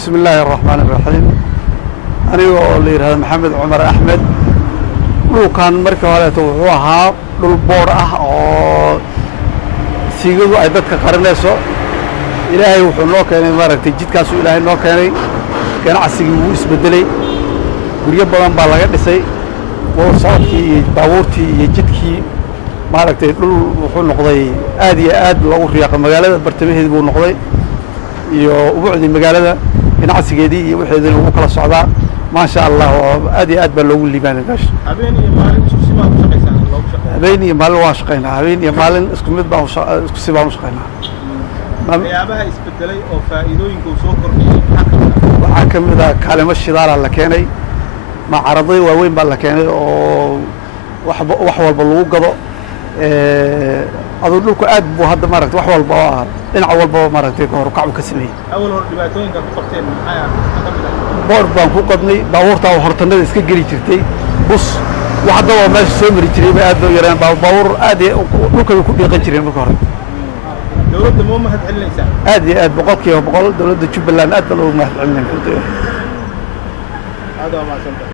بسم الله الرحمن الرحيم. أنا اللي هذا محمد عمر أحمد لو كان مركب على توها للبورة أو سيجوا عدد كقرنسو إلهي وحنوك يعني مرة تجد كاسو إلهي نوك يعني كان عسيجوا يسبدلي وريا بدن بالغ دسي وصوتي باورتي يجدكي maaragtay dhul wuxuu noqday aad iyo aad loogu riyaaqo magaalada bartamaheeda buu noqday iyo ubuucdi magaalada ganacsigeedii iyo wixii lagu kala socdaa ma sha Allah aad iyo aad baa loogu liibaanay gash habeen iyo maalin isku si baan u shaqeynaa habeen iyo maalin waa shaqeynaa habeen iyo maalin isku mid baan isku si baan u shaqeynaa waxyaabaha isbedelay oo faa'iidooyinka uu soo kordhiyay waxa kamid ah kaalmo shidaal la keenay ma caraday waaweyn baa la keenay oo wax walba lagu gado adoo dhulku aad buu hadda maaragtay wax walba oo dhinac walba maaragtay ka hor u kacu ka sameeyay awal hor dhibaatooyinka ku qabteen maxay boor baan ku qadnay baabuurta hortanada iska geli jirtay bus waxda oo meesha soo mari jiray ba aad u yaraan baabuur aad dhulka ku dhiiqan jireen marka hore dawladda ma mahad celinaysaa aad iyo aad boqolkiiba boqol dawladda Jubbaland aad baa loo mahad celinaysaa